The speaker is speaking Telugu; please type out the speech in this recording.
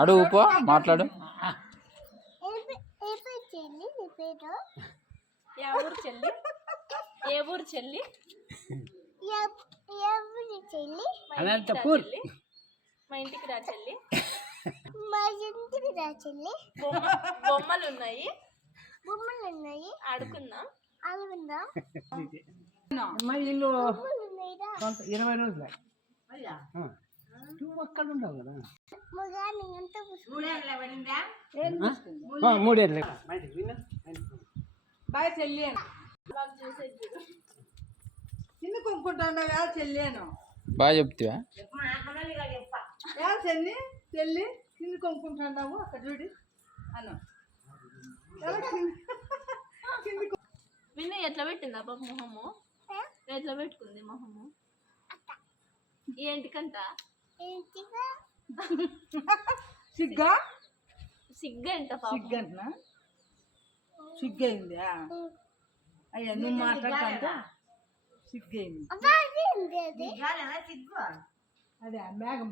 అడుగు పో మాట్లాడు. ఏ ఊరు చెల్లి? అనంతపూర్. మా ఇంటికి రా చెల్లి. బొమ్మలు ఉన్నాయి ఆడుకుందాం. ఇల్లు 20 రోజులే. నువ్వు అక్కడ ఉండవు కదా. 3 ఏళ్ళు. బాయ్ చెల్లి చిన్న కొనుక్కుంటాను చెల్లేను బాగా చెప్తావా? చెల్లి చెల్లి కింద కొనుక్కుంటున్నావు అక్కడ చూడి అను. విను ఎట్లా పెట్టిందా పాప మొహము? ఎట్లా పెట్టుకుంది మొహము? ఏంటికంట సిగ్గా సిగ్గంట సిగ్గంటనా? సిగ్గయింది. అయ్యా నువ్వు మాట్లాడుతా సిగ్గయింది. అదే మేఘం